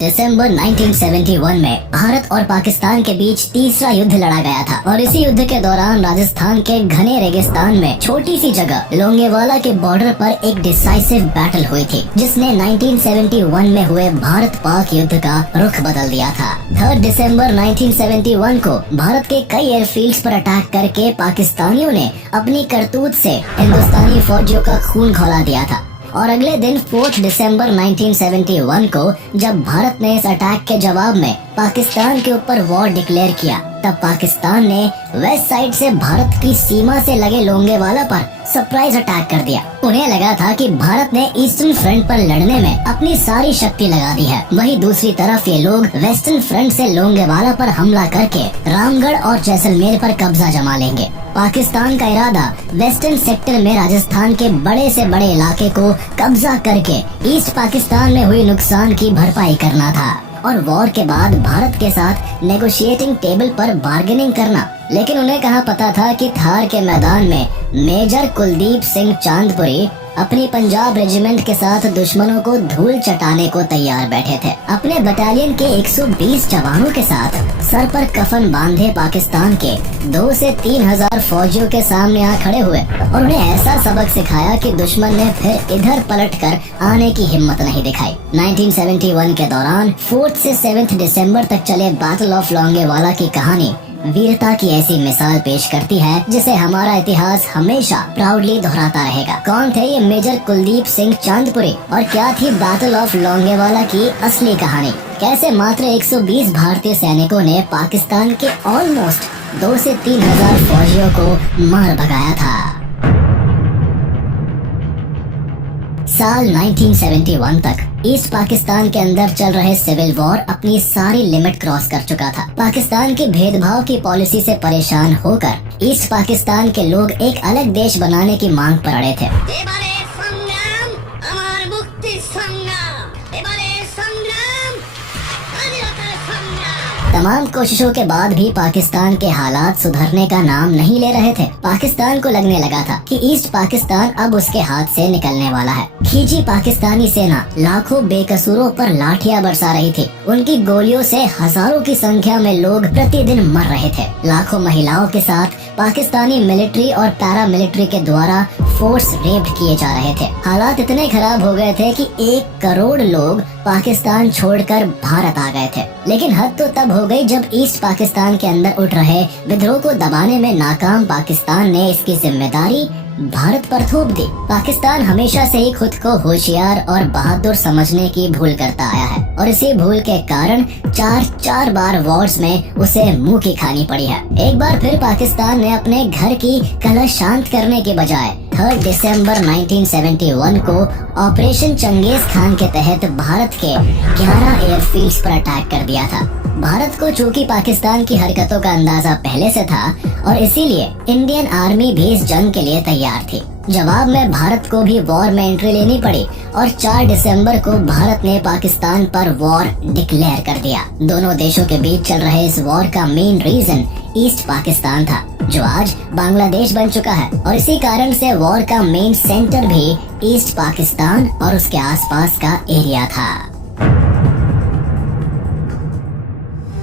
दिसंबर 1971 में भारत और पाकिस्तान के बीच तीसरा युद्ध लड़ा गया था और इसी युद्ध के दौरान राजस्थान के घने रेगिस्तान में छोटी सी जगह लोंगेवाला के बॉर्डर पर एक डिसाइसिव बैटल हुई थी, जिसने 1971 में हुए भारत पाक युद्ध का रुख बदल दिया था। 3 दिसंबर 1971 को भारत के कई एयरफील्ड्स पर अटैक करके पाकिस्तानियों ने अपनी करतूत से हिंदुस्तानी फौजियों का खून खौला दिया था। और अगले दिन 4 दिसंबर 1971 को जब भारत ने इस अटैक के जवाब में पाकिस्तान के ऊपर वॉर डिक्लेयर किया, तब पाकिस्तान ने वेस्ट साइड से भारत की सीमा से लगे लोंगेवाला पर सरप्राइज अटैक कर दिया। उन्हें लगा था कि भारत ने ईस्टर्न फ्रंट पर लड़ने में अपनी सारी शक्ति लगा दी है, वहीं दूसरी तरफ ये लोग वेस्टर्न फ्रंट से लोंगेवाला पर हमला करके रामगढ़ और जैसलमेर पर कब्जा जमा लेंगे। पाकिस्तान का इरादा वेस्टर्न सेक्टर में राजस्थान के बड़े से बड़े इलाके को कब्जा करके ईस्ट पाकिस्तान में हुई नुकसान की भरपाई करना था और वॉर के बाद भारत के साथ नेगोशिएटिंग टेबल पर बार्गेनिंग करना। लेकिन उन्हें कहाँ पता था कि थार के मैदान में मेजर कुलदीप सिंह चांदपुरी अपनी पंजाब रेजिमेंट के साथ दुश्मनों को धूल चटाने को तैयार बैठे थे। अपने बटालियन के 120 जवानों के साथ सर पर कफन बांधे पाकिस्तान के 2 से 3 हजार फौजियों के सामने आ खड़े हुए और उन्हें ऐसा सबक सिखाया कि दुश्मन ने फिर इधर पलटकर आने की हिम्मत नहीं दिखाई। 1971 के दौरान 4 से 7 दिसंबर तक चले बैटल ऑफ लोंगेवाला की कहानी वीरता की ऐसी मिसाल पेश करती है जिसे हमारा इतिहास हमेशा प्राउडली दोहराता रहेगा। कौन थे ये मेजर कुलदीप सिंह चांदपुरी और क्या थी बैटल ऑफ लोंगेवाला की असली कहानी? कैसे मात्र 120 भारतीय सैनिकों ने पाकिस्तान के ऑलमोस्ट 2 से 3 हजार फौजियों को मार भगाया था? साल 1971 तक ईस्ट पाकिस्तान के अंदर चल रहे सिविल वॉर अपनी सारी लिमिट क्रॉस कर चुका था। पाकिस्तान की भेदभाव की पॉलिसी से परेशान होकर ईस्ट पाकिस्तान के लोग एक अलग देश बनाने की मांग पर अड़े थे। तमाम कोशिशों के बाद भी पाकिस्तान के हालात सुधरने का नाम नहीं ले रहे थे। पाकिस्तान को लगने लगा था कि ईस्ट पाकिस्तान अब उसके हाथ से निकलने वाला है। खींची पाकिस्तानी सेना लाखों बेकसूरों पर लाठियां बरसा रही थी। उनकी गोलियों से हजारों की संख्या में लोग प्रतिदिन मर रहे थे। लाखों महिलाओं के साथ पाकिस्तानी मिलिट्री और पैरा मिलिट्री के द्वारा फोर्स रेप्ड किए जा रहे थे। हालात इतने खराब हो गए थे कि 1 करोड़ लोग पाकिस्तान छोड़कर भारत आ गए थे। लेकिन हद तो तब हो गई जब ईस्ट पाकिस्तान के अंदर उठ रहे विद्रोह को दबाने में नाकाम पाकिस्तान ने इसकी जिम्मेदारी भारत पर थोप दी। पाकिस्तान हमेशा से ही खुद को होशियार और बहादुर समझने की भूल करता आया है और इसी भूल के कारण 4 बार वॉर्स में उसे मुंह की खानी पड़ी है। एक बार फिर पाकिस्तान ने अपने घर की कलह शांत करने के बजाय 3 दिसंबर 1971 को ऑपरेशन चंगेज खान के तहत भारत के 11 एयरफील्ड्स पर अटैक कर दिया था। भारत को चूंकि पाकिस्तान की हरकतों का अंदाजा पहले से था और इसीलिए इंडियन आर्मी भी इस जंग के लिए तैयार थी। जवाब में भारत को भी वॉर में एंट्री लेनी पड़ी और 4 दिसंबर को भारत ने पाकिस्तान पर वॉर डिक्लेयर कर दिया। दोनों देशों के बीच चल रहे इस वॉर का मेन रीजन ईस्ट पाकिस्तान था, जो आज बांग्लादेश बन चुका है और इसी कारण से वॉर का मेन सेंटर भी ईस्ट पाकिस्तान और उसके आसपास का एरिया था।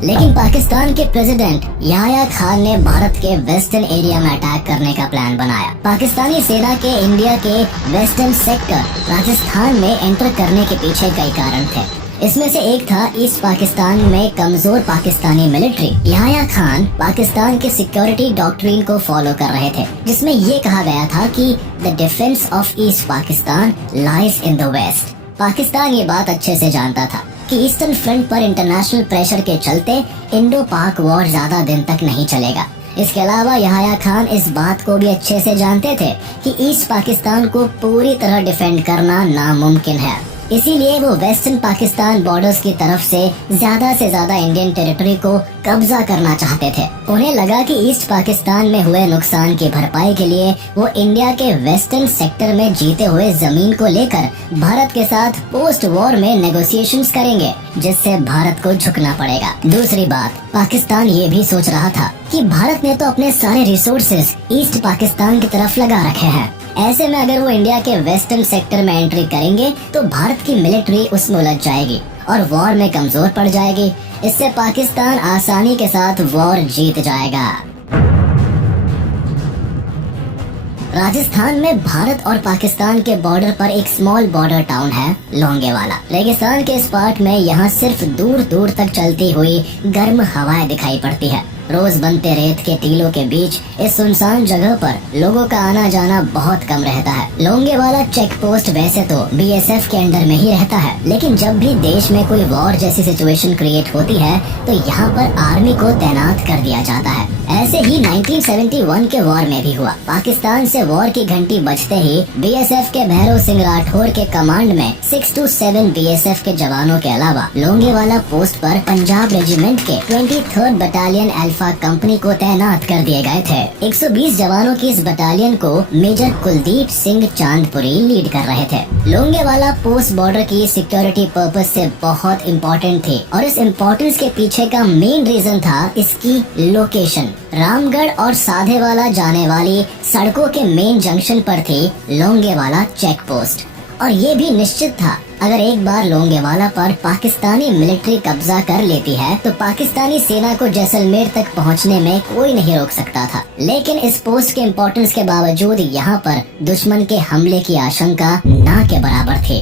लेकिन पाकिस्तान के प्रेसिडेंट याह्या खान ने भारत के वेस्टर्न एरिया में अटैक करने का प्लान बनाया। पाकिस्तानी सेना के इंडिया के वेस्टर्न सेक्टर राजस्थान में एंटर करने के पीछे कई कारण थे। इसमें से एक था ईस्ट पाकिस्तान में कमजोर पाकिस्तानी मिलिट्री। याह्या खान पाकिस्तान के सिक्योरिटी डॉक्ट्रिन को फॉलो कर रहे थे, जिसमें ये कहा गया था कि the defence of east Pakistan lies in the west. Pakistan ये बात अच्छे से जानता था कि ईस्टर्न फ्रंट पर इंटरनेशनल प्रेशर के चलते इंडो पाक वॉर ज्यादा दिन तक नहीं चलेगा। इसके अलावा याह्या खान इस बात को भी अच्छे से जानते थे कि ईस्ट पाकिस्तान को पूरी तरह डिफेंड करना नामुमकिन है। इसीलिए वो वेस्टर्न पाकिस्तान बॉर्डर्स की तरफ से ज्यादा इंडियन टेरिटरी को कब्जा करना चाहते थे। उन्हें लगा कि ईस्ट पाकिस्तान में हुए नुकसान की भरपाई के लिए वो इंडिया के वेस्टर्न सेक्टर में जीते हुए जमीन को लेकर भारत के साथ पोस्ट वॉर में नेगोशिएशंस करेंगे, जिससे भारत को झुकना पड़ेगा। दूसरी बात, पाकिस्तान ये भी सोच रहा था कि भारत ने तो अपने सारे रिसोर्सेज ईस्ट पाकिस्तान की तरफ लगा रखे हैं। ऐसे में अगर वो इंडिया के वेस्टर्न सेक्टर में एंट्री करेंगे तो भारत की मिलिट्री उसमें उलझ जाएगी और वॉर में कमजोर पड़ जाएगी। इससे पाकिस्तान आसानी के साथ वॉर जीत जाएगा। राजस्थान में भारत और पाकिस्तान के बॉर्डर पर एक स्मॉल बॉर्डर टाउन है लोंगेवाला। रेगिस्तान के इस पार्ट में यहाँ सिर्फ दूर दूर तक चलती हुई गर्म हवाएं दिखाई पड़ती है। रोज बनते रेत के टीलों के बीच इस सुनसान जगह पर लोगों का आना जाना बहुत कम रहता है। लोंगेवाला चेक पोस्ट वैसे तो बीएसएफ के अंडर में ही रहता है, लेकिन जब भी देश में कोई वॉर जैसी सिचुएशन क्रिएट होती है तो यहाँ पर आर्मी को तैनात कर दिया जाता है। ऐसे ही 1971 के वॉर में भी हुआ। पाकिस्तान से वॉर की घंटी बजते ही बीएसएफ के भैरव सिंह राठौर के कमांड में 627 बीएसएफ के जवानों के अलावा लोंगेवाला पोस्ट पर पंजाब रेजिमेंट के 23rd बटालियन अल्फा कंपनी को तैनात कर दिए गए थे। 120 जवानों की इस बटालियन को मेजर कुलदीप सिंह चांदपुरी लीड कर रहे थे। लोंगेवाला पोस्ट बॉर्डर की सिक्योरिटी पर्पस से बहुत इम्पोर्टेंट थी और इस इम्पोर्टेंस के पीछे का मेन रीजन था इसकी लोकेशन। रामगढ़ और साधेवाला जाने वाली सड़कों के मेन जंक्शन पर थी लोंगेवाला चेक पोस्ट और ये भी निश्चित था अगर एक बार लोंगेवाला पर पाकिस्तानी मिलिट्री कब्जा कर लेती है तो पाकिस्तानी सेना को जैसलमेर तक पहुंचने में कोई नहीं रोक सकता था। लेकिन इस पोस्ट के इम्पोर्टेंस के बावजूद यहाँ पर दुश्मन के हमले की आशंका ना के बराबर थी।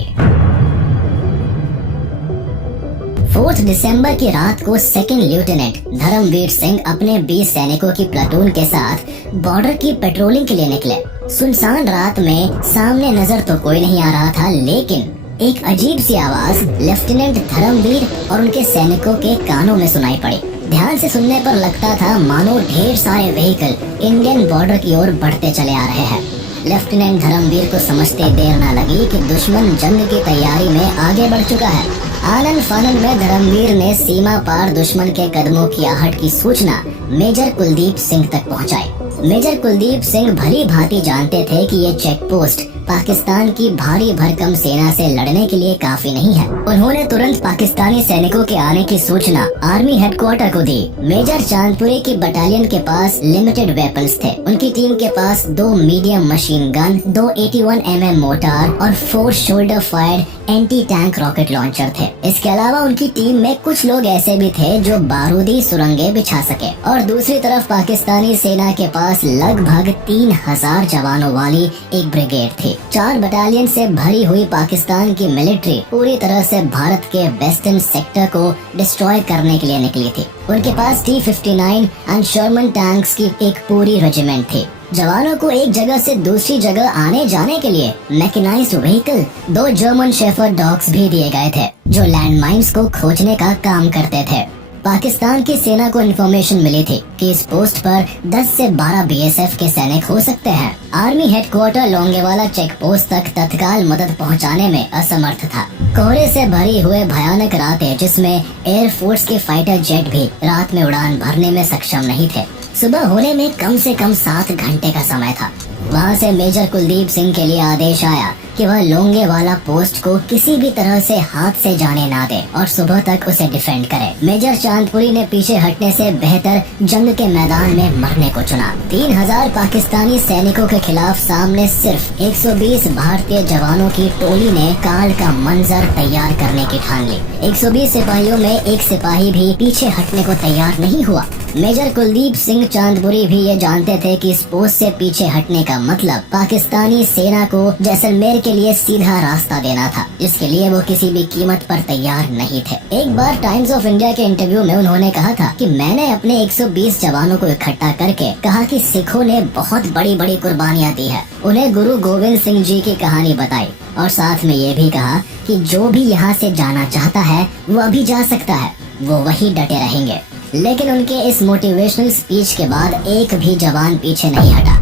4 दिसंबर की रात को सेकंड लेफ्टिनेंट धर्मवीर सिंह अपने 20 सैनिकों की प्लाटून के साथ बॉर्डर की पेट्रोलिंग के लिए निकले। सुनसान रात में सामने नजर तो कोई नहीं आ रहा था, लेकिन एक अजीब सी आवाज लेफ्टिनेंट धर्मवीर और उनके सैनिकों के कानों में सुनाई पड़ी। ध्यान से सुनने पर लगता था मानो ढेर सारे व्हीकल इंडियन बॉर्डर की ओर बढ़ते चले आ रहे हैं। लेफ्टिनेंट धर्मवीर को समझते देर न लगी कि दुश्मन जंग की तैयारी में आगे बढ़ चुका है। आनन फानन में धर्मवीर ने सीमा पार दुश्मन के कदमों की आहट की सूचना मेजर कुलदीप सिंह तक पहुंचाई। मेजर कुलदीप सिंह भली भांति जानते थे कि ये चेक पोस्ट पाकिस्तान की भारी भरकम सेना से लड़ने के लिए काफी नहीं है। उन्होंने तुरंत पाकिस्तानी सैनिकों के आने की सूचना आर्मी हेडक्वार्टर को दी। मेजर चांदपुरी की बटालियन के पास लिमिटेड वेपन्स थे। उनकी टीम के पास 2 medium machine gun, 2 81 mm mortar और 4 shoulder fired anti tank rocket launcher थे। इसके अलावा उनकी टीम में कुछ लोग ऐसे भी थे जो बारूदी सुरंगें बिछा सके। और दूसरी तरफ पाकिस्तानी सेना के पास लगभग 3000 जवानों वाली एक ब्रिगेड थी। 4 बटालियन से भरी हुई पाकिस्तान की मिलिट्री पूरी तरह से भारत के वेस्टर्न सेक्टर को डिस्ट्रॉय करने के लिए निकली थी। उनके पास T-59 एंड शर्मन टैंक्स की एक पूरी रेजिमेंट थी। जवानों को एक जगह से दूसरी जगह आने जाने के लिए mechanised vehicle, 2 German shepherd dogs भी दिए गए थे जो लैंडमाइंस को खोजने का काम करते थे। पाकिस्तान की सेना को इन्फॉर्मेशन मिली थी कि इस पोस्ट पर 10 से 12 बीएसएफ के सैनिक हो सकते हैं। Army headquarter Longewala check post तक तत्काल मदद पहुंचाने में असमर्थ था। कोहरे से भरी हुए भयानक रातें जिसमें एयरफोर्स के फाइटर जेट भी रात में उड़ान भरने में सक्षम नहीं थे। सुबह होने में कम से कम 7 घंटे का समय था। वहाँ से मेजर कुलदीप सिंह के लिए आदेश आया कि वह लोंगेवाला पोस्ट को किसी भी तरह से हाथ से जाने ना दे और सुबह तक उसे डिफेंड करे। मेजर चांदपुरी ने पीछे हटने से बेहतर जंग के मैदान में मरने को चुना। 3000 पाकिस्तानी सैनिकों के खिलाफ सामने सिर्फ 120 भारतीय जवानों की टोली ने काल का मंजर तैयार करने की ठान ली। 120 सिपाहियों में एक सिपाही भी पीछे हटने को तैयार नहीं हुआ। मेजर कुलदीप सिंह चांदपुरी भी ये जानते थे कि इस पोस्ट से पीछे हटने का मतलब पाकिस्तानी सेना को जैसलमेर के लिए सीधा रास्ता देना था, जिसके लिए वो किसी भी कीमत पर तैयार नहीं थे। एक बार टाइम्स ऑफ इंडिया के इंटरव्यू में उन्होंने कहा था कि मैंने अपने 120 जवानों को इकट्ठा करके कहा कि सिखों ने बहुत बड़ी बड़ी कुर्बानियाँ दी है। उन्हें गुरु गोविंद सिंह जी की कहानी बताई और साथ में ये भी कहा कि जो भी यहाँ से जाना चाहता है वो अभी जा सकता है, वो वही डटे रहेंगे। लेकिन उनके इस मोटिवेशनल स्पीच के बाद एक भी जवान पीछे नहीं हटा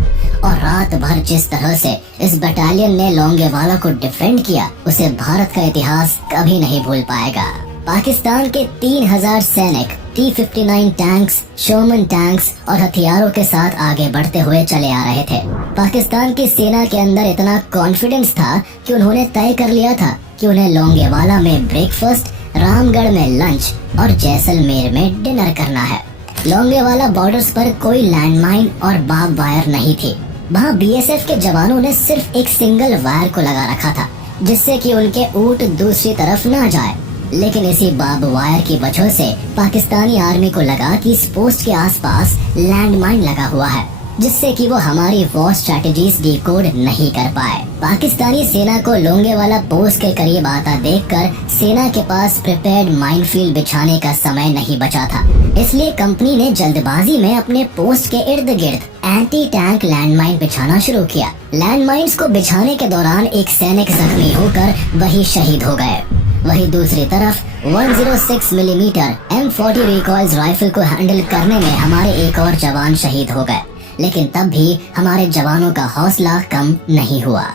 और रात भर जिस तरह से इस बटालियन ने लोंगेवाला को डिफेंड किया उसे भारत का इतिहास कभी नहीं भूल पाएगा। पाकिस्तान के 3000 सैनिक T-59 टैंक्स, शर्मन टैंक्स और हथियारों के साथ आगे बढ़ते हुए चले आ रहे थे। पाकिस्तान की सेना के अंदर इतना कॉन्फिडेंस था कि उन्होंने तय कर लिया था कि उन्हें लोंगेवाला में ब्रेकफास्ट, रामगढ़ में लंच और जैसलमेर में डिनर करना है। लोंगेवाला बॉर्डर्स पर कोई लैंडमाइन और बार्ब वायर नहीं थी। वहाँ बीएसएफ के जवानों ने सिर्फ एक सिंगल वायर को लगा रखा था जिससे कि उनके ऊंट दूसरी तरफ ना जाए। लेकिन इसी बार्ब वायर की वजह से पाकिस्तानी आर्मी को लगा कि इस पोस्ट के आसपास लैंडमाइन लगा हुआ है, जिससे कि वो हमारी वॉर स्ट्रेटजीज डिकोड नहीं कर पाए। पाकिस्तानी सेना को लोंगेवाला पोस्ट के करीब आता देखकर सेना के पास प्रिपेयर्ड माइनफील्ड बिछाने का समय नहीं बचा था, इसलिए कंपनी ने जल्दबाजी में अपने पोस्ट के इर्द गिर्द एंटी टैंक लैंडमाइन बिछाना शुरू किया। लैंडमाइंस को बिछाने के दौरान एक सैनिक जख्मी होकर वही शहीद हो गए। वहीं दूसरी तरफ 106 मिलीमीटर M40 रिकॉइल्स राइफल को हैंडल करने में हमारे एक और जवान शहीद हो गए, लेकिन तब भी हमारे जवानों का हौसला कम नहीं हुआ।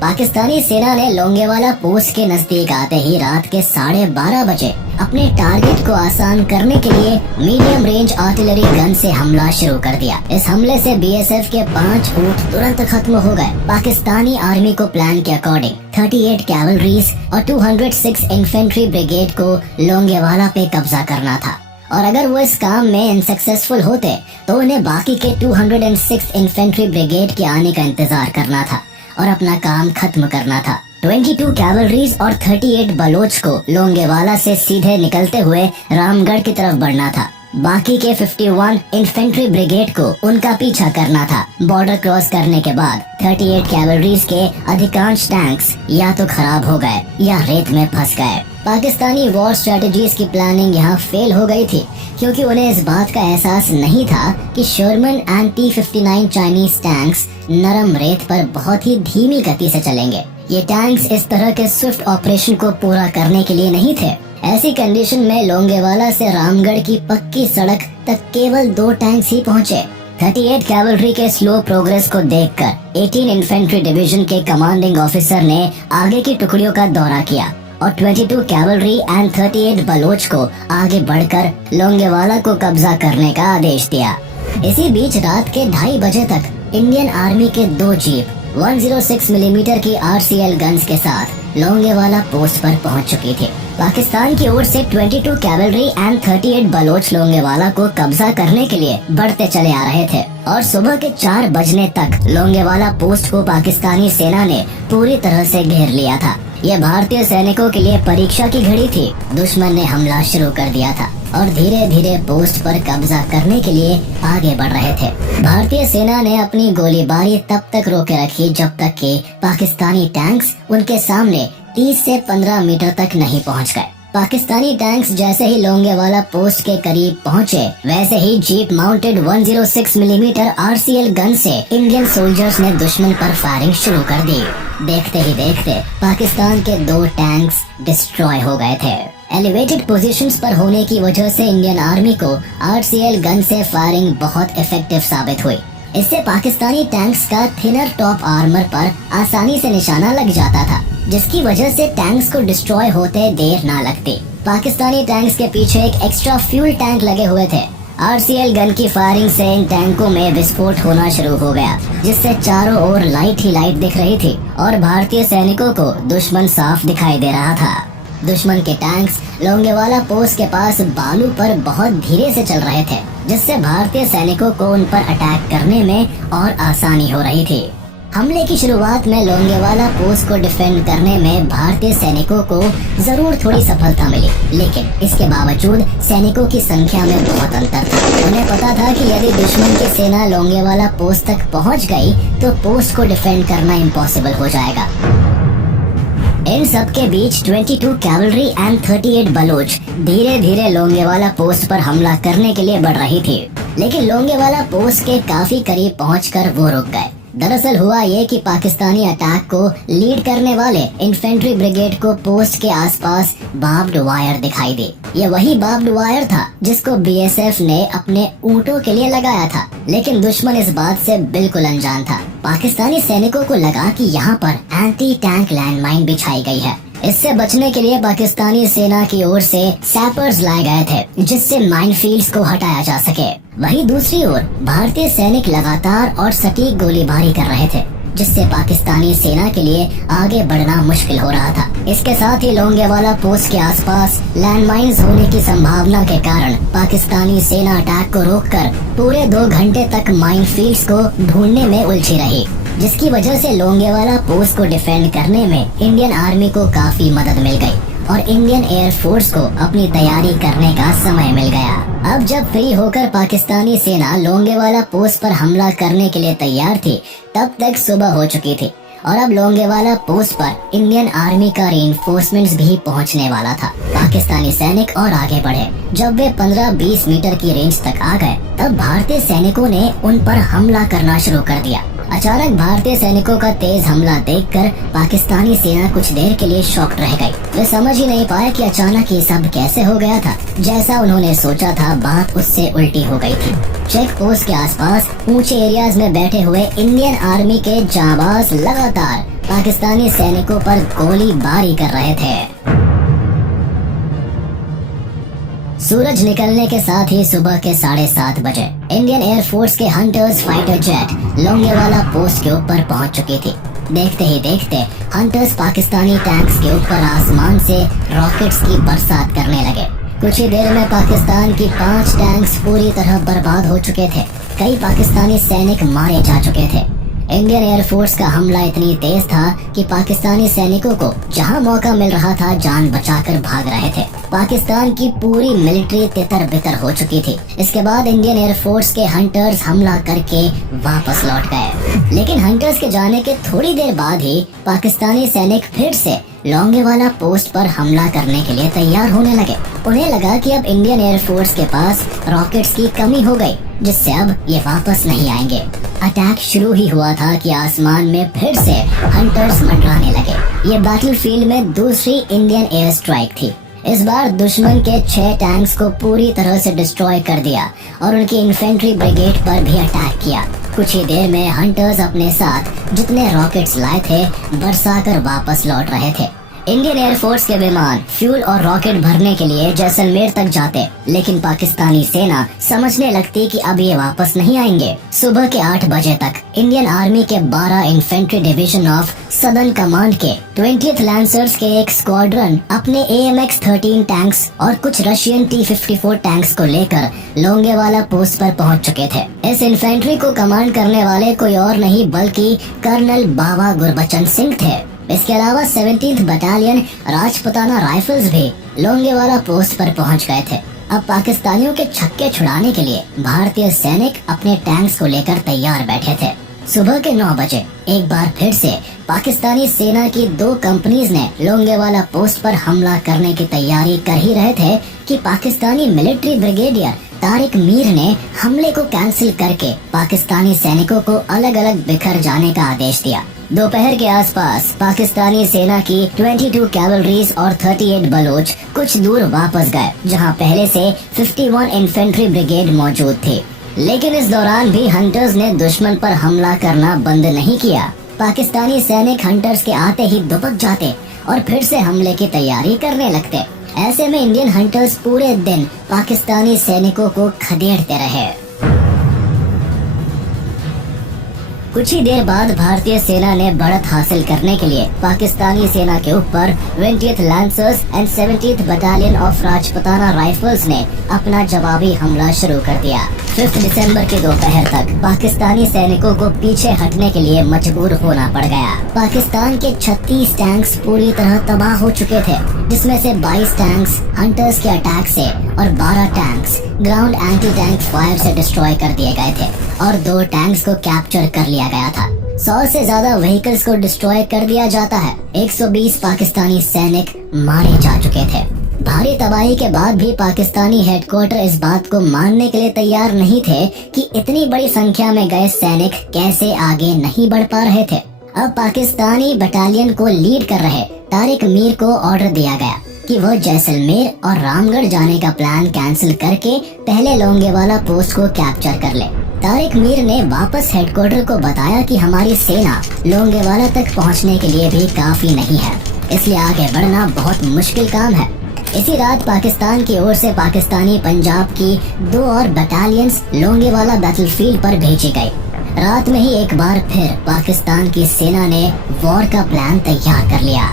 पाकिस्तानी सेना ने लोंगेवाला पोस्ट के नजदीक आते ही रात के 12:30 बजे अपने टारगेट को आसान करने के लिए मीडियम रेंज आर्टिलरी गन से हमला शुरू कर दिया। इस हमले से BSF के 5 ऊँट तुरंत खत्म हो गए। पाकिस्तानी आर्मी को प्लान के अकॉर्डिंग 38 कैवलरीज और 206 इन्फेंट्री ब्रिगेड को लोंगेवाला पे कब्जा करना था, और अगर वो इस काम में अनसक्सेसफुल होते तो उन्हें बाकी के 206 इन्फेंट्री ब्रिगेड के आने का इंतजार करना था और अपना काम खत्म करना था। 22 कैवलरीज और 38 बलोच को लोंगेवाला से सीधे निकलते हुए रामगढ़ की तरफ बढ़ना था। बाकी के 51 इन्फेंट्री ब्रिगेड को उनका पीछा करना था। बॉर्डर क्रॉस करने के बाद 38 कैवलरीज के अधिकांश टैंक्स या तो खराब हो गए या रेत में फंस गए। पाकिस्तानी वॉर स्ट्रेटजीज की प्लानिंग यहाँ फेल हो गई थी, क्योंकि उन्हें इस बात का एहसास नहीं था कि Sharman and T-59 Chinese tanks नरम रेत पर बहुत ही धीमी गति से चलेंगे। ये टैंक्स इस तरह के स्विफ्ट ऑपरेशन को पूरा करने के लिए नहीं थे। ऐसी कंडीशन में लोंगेवाला से रामगढ़ की पक्की सड़क तक केवल 2 टैंक्स ही पहुँचे। 38 कैवलरी के स्लो प्रोग्रेस को देखकर 18 इन्फेंट्री डिवीजन के कमांडिंग ऑफिसर ने आगे की टुकड़ियों का दौरा किया और 22 कैवलरी एंड 38 बलोच को आगे बढ़कर लोंगेवाला को कब्जा करने का आदेश दिया। इसी बीच रात के 2:30 बजे तक इंडियन आर्मी के 2 जीप 106 मिलीमीटर की RCL गन्स के साथ लोंगेवाला पोस्ट पर पहुंच चुकी थी। पाकिस्तान की ओर से 22 कैवलरी एंड 38 बलोच लोंगेवाला को कब्जा करने के लिए बढ़ते चले आ रहे थे, और सुबह के 4 बजने तक लोंगेवाला पोस्ट को पाकिस्तानी सेना ने पूरी तरह से घेर लिया था। यह भारतीय सैनिकों के लिए परीक्षा की घड़ी थी। दुश्मन ने हमला शुरू कर दिया था और धीरे धीरे पोस्ट पर कब्जा करने के लिए आगे बढ़ रहे थे। भारतीय सेना ने अपनी गोलीबारी तब तक रोके रखी जब तक कि पाकिस्तानी टैंक्स उनके सामने 30 से 15 मीटर तक नहीं पहुंच गए। पाकिस्तानी टैंक्स जैसे ही लोंगेवाला पोस्ट के करीब पहुंचे, वैसे ही jeep mounted 106 millimetre RCL gun से इंडियन सोल्जर्स ने दुश्मन पर फायरिंग शुरू कर दी। देखते ही देखते पाकिस्तान के 2 टैंक्स डिस्ट्रॉय हो गए थे। एलिवेटेड पोजीशंस पर होने की वजह से इंडियन आर्मी को RCL गन से फायरिंग बहुत इफेक्टिव साबित हुई। इससे पाकिस्तानी टैंक्स का थिनर टॉप आर्मर पर आसानी से निशाना लग जाता था, जिसकी वजह से टैंक्स को डिस्ट्रॉय होते देर ना लगती। पाकिस्तानी टैंक्स के पीछे एक एक्स्ट्रा फ्यूल टैंक लगे हुए थे। RCL गन की फायरिंग से इन टैंकों में विस्फोट होना शुरू हो गया, जिससे चारों ओर लाइट ही लाइट दिख रही थी और भारतीय सैनिकों को दुश्मन साफ दिखाई दे रहा था। दुश्मन के टैंक्स लोंगेवाला पोस्ट के पास बालू पर बहुत धीरे से चल रहे थे, जिससे भारतीय सैनिकों को उन पर अटैक करने में और आसानी हो रही थी। हमले की शुरुआत में लोंगेवाला पोस्ट को डिफेंड करने में भारतीय सैनिकों को जरूर थोड़ी सफलता मिली, लेकिन इसके बावजूद सैनिकों की संख्या में बहुत अंतर था। उन्हें पता था कि यदि दुश्मन की सेना लोंगेवाला पोस्ट तक पहुंच गई तो पोस्ट को डिफेंड करना इम्पॉसिबल हो जाएगा। इन सब के बीच 22 कैवलरी एंड 38 बलोच धीरे धीरे लोंगेवाला पोस्ट पर हमला करने के लिए बढ़ रही थी, लेकिन लोंगेवाला पोस्ट के काफी करीब पहुंचकर वो रुक गए। दरअसल हुआ ये कि पाकिस्तानी अटैक को लीड करने वाले इन्फेंट्री ब्रिगेड को पोस्ट के आसपास बार्ब्ड वायर दिखाई दी। ये वही बार्ब्ड वायर था जिसको BSF ने अपने ऊँटों के लिए लगाया था, लेकिन दुश्मन इस बात से बिल्कुल अनजान था। पाकिस्तानी सैनिकों को लगा कि यहाँ पर एंटी टैंक लैंडमाइन बिछाई गई है। इससे बचने के लिए पाकिस्तानी सेना की ओर से सैपर्स लाए गए थे, जिससे माइनफील्ड्स को हटाया जा सके। वहीं दूसरी ओर भारतीय सैनिक लगातार और सटीक गोलीबारी कर रहे थे, जिससे पाकिस्तानी सेना के लिए आगे बढ़ना मुश्किल हो रहा था। इसके साथ ही लोंगेवाला पोस्ट के आसपास लैंडमाइंस होने की संभावना के कारण पाकिस्तानी सेना अटैक को रोककर पूरे 2 घंटे तक माइनफील्ड्स को ढूंढने में उलझी रही। जिसकी वजह से लोंगेवाला पोस्ट को डिफेंड करने में इंडियन आर्मी को काफी मदद मिल गई और इंडियन एयर फोर्स को अपनी तैयारी करने का समय मिल गया। अब जब फ्री होकर पाकिस्तानी सेना लोंगेवाला पोस्ट पर हमला करने के लिए तैयार थी, तब तक सुबह हो चुकी थी और अब लोंगेवाला पोस्ट पर इंडियन आर्मी का रीइंफोर्समेंट्स भी पहुंचने वाला था। पाकिस्तानी सैनिक और आगे बढ़े। जब वे 15-20 मीटर की रेंज तक आ गए, तब भारतीय सैनिकों ने उन पर हमला करना शुरू कर दिया। अचानक भारतीय सैनिकों का तेज हमला देखकर पाकिस्तानी सेना कुछ देर के लिए शॉक्ड रह गई। वे समझ ही नहीं पाए कि अचानक ये सब कैसे हो गया था। जैसा उन्होंने सोचा था, बात उससे उल्टी हो गई थी। चेक पोस्ट के आसपास ऊंचे एरियाज में बैठे हुए इंडियन आर्मी के जांबाज लगातार पाकिस्तानी सैनिकों पर गोलीबारी कर रहे थे। सूरज निकलने के साथ ही सुबह के 7:30 बजे इंडियन एयरफोर्स के hunters fighter jet Longewala post के ऊपर पहुंच चुकी थी। देखते ही देखते हंटर्स पाकिस्तानी टैंक्स के ऊपर आसमान से रॉकेट्स की बरसात करने लगे। कुछ ही देर में पाकिस्तान की 5 टैंक्स पूरी तरह बर्बाद हो चुके थे। कई पाकिस्तानी सैनिक मारे जा चुके थे। इंडियन एयरफोर्स का हमला इतनी तेज था कि पाकिस्तानी सैनिकों को जहां मौका मिल रहा था जान बचाकर भाग रहे थे। पाकिस्तान की पूरी मिलिट्री तितर बितर हो चुकी थी। इसके बाद इंडियन एयरफोर्स के हंटर्स हमला करके वापस लौट गए, लेकिन हंटर्स के जाने के थोड़ी देर बाद ही पाकिस्तानी सैनिक फिर से लोंगेवाला पोस्ट पर हमला करने के लिए तैयार होने लगे। उन्हें लगा कि अब इंडियन एयरफोर्स के पास रॉकेट्स की कमी हो गई, जिससे अब ये वापस नहीं आएंगे। अटैक शुरू ही हुआ था कि आसमान में फिर से हंटर्स मंडराने लगे। ये बैटलफील्ड में दूसरी इंडियन एयर स्ट्राइक थी। इस बार दुश्मन के 6 टैंक्स को पूरी तरह से डिस्ट्रॉय कर दिया और उनकी इन्फेंट्री ब्रिगेड पर भी अटैक किया। कुछ ही देर में हंटर्स अपने साथ जितने रॉकेट्स लाए थे बरसाकर वापस लौट रहे थे। इंडियन एयरफोर्स के विमान फ्यूल और रॉकेट भरने के लिए जैसलमेर तक जाते, लेकिन पाकिस्तानी सेना समझने लगती कि अब ये वापस नहीं आएंगे। सुबह के 8 बजे तक इंडियन आर्मी के 12 infantry division of southern command के 20th लैंसर्स के एक स्क्वाड्रन अपने AMX-13 टैंक्स और कुछ रशियन T-54 टैंक्स को लेकर लोंगेवाला पोस्ट पर पहुंच चुके थे। इस इन्फेंट्री को कमांड करने वाले कोई और नहीं बल्कि कर्नल बाबा गुरबचन सिंह थे। इसके अलावा 17th बटालियन राजपुताना राइफल्स भी लोंगेवाला पोस्ट पर पहुंच गए थे। अब पाकिस्तानियों के छक्के छुड़ाने के लिए भारतीय सैनिक अपने टैंक्स को लेकर तैयार बैठे थे। सुबह के 9 बजे एक बार फिर से पाकिस्तानी सेना की 2 कंपनीज ने लोंगेवाला पोस्ट पर हमला करने की तैयारी कर ही रहे थे कि पाकिस्तानी मिलिट्री ब्रिगेडियर तारिक मीर ने हमले को कैंसिल करके पाकिस्तानी सैनिकों को अलग अलग बिखर जाने का आदेश दिया। दोपहर के आसपास पाकिस्तानी सेना की 22 कैवलरीज और 38 बलोच कुछ दूर वापस गए, जहां पहले से 51 इन्फेंट्री ब्रिगेड मौजूद थी। लेकिन इस दौरान भी हंटर्स ने दुश्मन पर हमला करना बंद नहीं किया। पाकिस्तानी सैनिक हंटर्स के आते ही दुबक जाते और फिर से हमले की तैयारी करने लगते। ऐसे में इंडियन हंटर्स पूरे दिन पाकिस्तानी सैनिकों को खदेड़ते रहे। कुछ ही देर बाद भारतीय सेना ने बढ़त हासिल करने के लिए पाकिस्तानी सेना के ऊपर 20th lancers and 17th battalion of Rajputana rifles ने अपना जवाबी हमला शुरू कर दिया। 5 दिसंबर के दोपहर तक पाकिस्तानी सैनिकों को पीछे हटने के लिए मजबूर होना पड़ गया। पाकिस्तान के 36 टैंक्स पूरी तरह तबाह हो चुके थे, जिसमें से 22 टैंक्स हंटर्स के अटैक से और 12 tanks ground anti tank fire से डिस्ट्रॉय कर दिए गए थे और 2 टैंक्स को कैप्चर कर लिया गया था। 100 से ज्यादा व्हीकल्स को डिस्ट्रॉय कर दिया जाता है। 120 पाकिस्तानी सैनिक मारे जा चुके थे। भारी तबाही के बाद भी पाकिस्तानी हेडक्वार्टर इस बात को मानने के लिए तैयार नहीं थे कि इतनी बड़ी संख्या में गए सैनिक कैसे आगे नहीं बढ़ पा रहे थे। अब पाकिस्तानी बटालियन को लीड कर रहे तारिक मीर को ऑर्डर दिया गया कि वह जैसलमेर और रामगढ़ जाने का प्लान कैंसिल करके पहले लोंगेवाला पोस्ट को कैप्चर कर ले। तारिक मीर ने वापस हेडक्वार्टर को बताया कि हमारी सेना लोंगेवाला तक पहुंचने के लिए भी काफी नहीं है, इसलिए आगे बढ़ना बहुत मुश्किल काम है। इसी रात पाकिस्तान की ओर से पाकिस्तानी पंजाब की 2 और बटालियंस लोंगेवाला बैटलफील्ड पर भेजी गई। रात में ही एक बार फिर पाकिस्तान की सेना ने वॉर का प्लान तैयार कर लिया।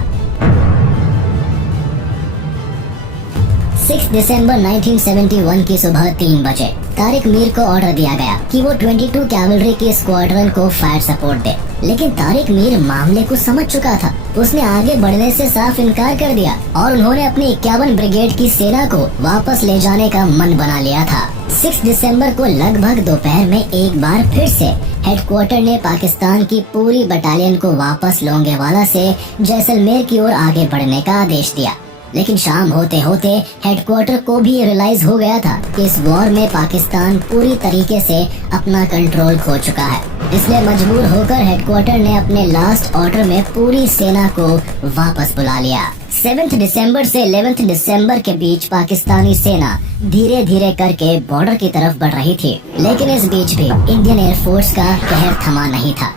6 दिसंबर 1971 की सुबह 3 बजे तारिक मीर को ऑर्डर दिया गया कि वो 22 कैवलरी के स्क्वाड्रन को फायर सपोर्ट दे, लेकिन तारिक मीर मामले को समझ चुका था। उसने आगे बढ़ने से साफ इनकार कर दिया और उन्होंने अपनी 51 ब्रिगेड की सेना को वापस ले जाने का मन बना लिया था। 6 दिसंबर को लगभग दोपहर में एक बार फिर से हेडक्वार्टर ने पाकिस्तान की पूरी बटालियन को वापस लोंगेवाला से जैसलमेर की ओर आगे बढ़ने का आदेश दिया। लेकिन शाम होते होते हेडक्वार्टर को भी रियलाइज हो गया था कि इस वॉर में पाकिस्तान पूरी तरीके से अपना कंट्रोल खो चुका है। इसलिए मजबूर होकर हेडक्वार्टर ने अपने लास्ट ऑर्डर में पूरी सेना को वापस बुला लिया। 7 दिसंबर से 11 दिसंबर के बीच पाकिस्तानी सेना धीरे धीरे करके बॉर्डर की तरफ बढ़ रही थी, लेकिन इस बीच भी इंडियन एयरफोर्स का कहर थमा नहीं था।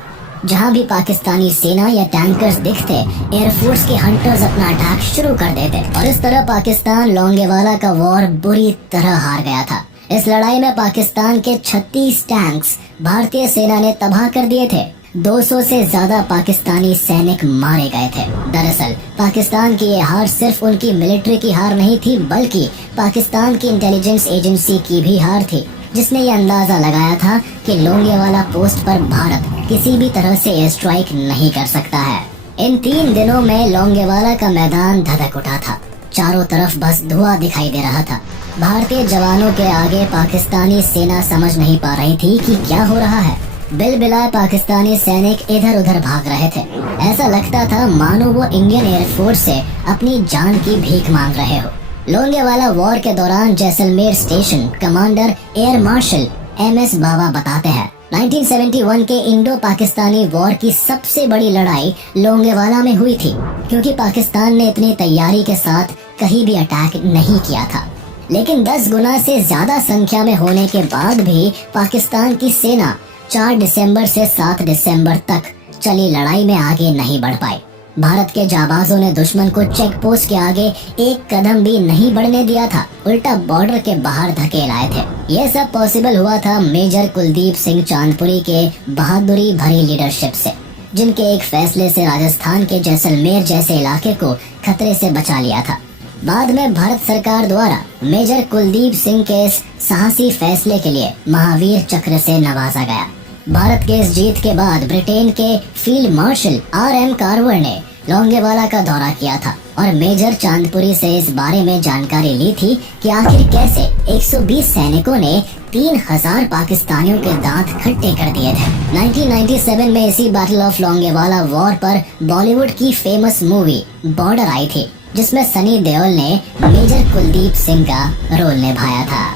जहां भी पाकिस्तानी सेना या टैंकर्स दिखते, एयरफोर्स के हंटर्स अपना अटैक शुरू कर देते और इस तरह पाकिस्तान लोंगेवाला का वॉर बुरी तरह हार गया था। इस लड़ाई में पाकिस्तान के 36 टैंक्स भारतीय सेना ने तबाह कर दिए थे। 200 से ज्यादा पाकिस्तानी सैनिक मारे गए थे। दरअसल पाकिस्तान की ये हार सिर्फ उनकी मिलिट्री की हार नहीं थी, बल्कि पाकिस्तान की इंटेलिजेंस एजेंसी की भी हार थी, जिसने ये अंदाजा लगाया था कि लोंगेवाला पोस्ट पर भारत किसी भी तरह से एयर स्ट्राइक नहीं कर सकता है। इन 3 दिनों में लोंगेवाला का मैदान धधक उठा था। चारों तरफ बस धुआं दिखाई दे रहा था। भारतीय जवानों के आगे पाकिस्तानी सेना समझ नहीं पा रही थी कि क्या हो रहा है। बिलबिलाए पाकिस्तानी सैनिक इधर उधर भाग रहे थे। ऐसा लगता था मानो वो इंडियन एयरफोर्स से अपनी जान की भीख मांग रहे हो। लोंगेवाला वॉर के दौरान Jaisalmer station commander air marshal MS बावा बताते हैं, 1971 के इंडो पाकिस्तानी वॉर की सबसे बड़ी लड़ाई लोंगेवाला में हुई थी, क्योंकि पाकिस्तान ने इतनी तैयारी के साथ कहीं भी अटैक नहीं किया था। लेकिन 10 गुना से ज्यादा संख्या में होने के बाद भी पाकिस्तान की सेना 4 दिसंबर से 7 दिसंबर तक चली लड़ाई में आगे नहीं बढ़ पाई। भारत के जाबाजों ने दुश्मन को चेक पोस्ट के आगे एक कदम भी नहीं बढ़ने दिया था, उल्टा बॉर्डर के बाहर धकेल आए थे। यह सब पॉसिबल हुआ था मेजर कुलदीप सिंह चांदपुरी के बहादुरी भरी लीडरशिप से, जिनके एक फैसले से राजस्थान के जैसलमेर जैसे इलाके को खतरे से बचा लिया था। बाद में भारत सरकार द्वारा मेजर कुलदीप सिंह के इस साहसी फैसले के लिए महावीर चक्र से नवाजा गया। भारत के इस जीत के बाद ब्रिटेन के फील्ड मार्शल RM कार्वर ने लोंगेवाला का दौरा किया था और मेजर चांदपुरी से इस बारे में जानकारी ली थी कि आखिर कैसे 120 सैनिकों ने 3000 पाकिस्तानियों के दांत खट्टे कर दिए थे। 1997 में इसी बैटल ऑफ लोंगेवाला वॉर पर बॉलीवुड की फेमस मूवी बॉर्डर आई थी, जिसमें सनी देओल ने मेजर कुलदीप सिंह का रोल निभाया था।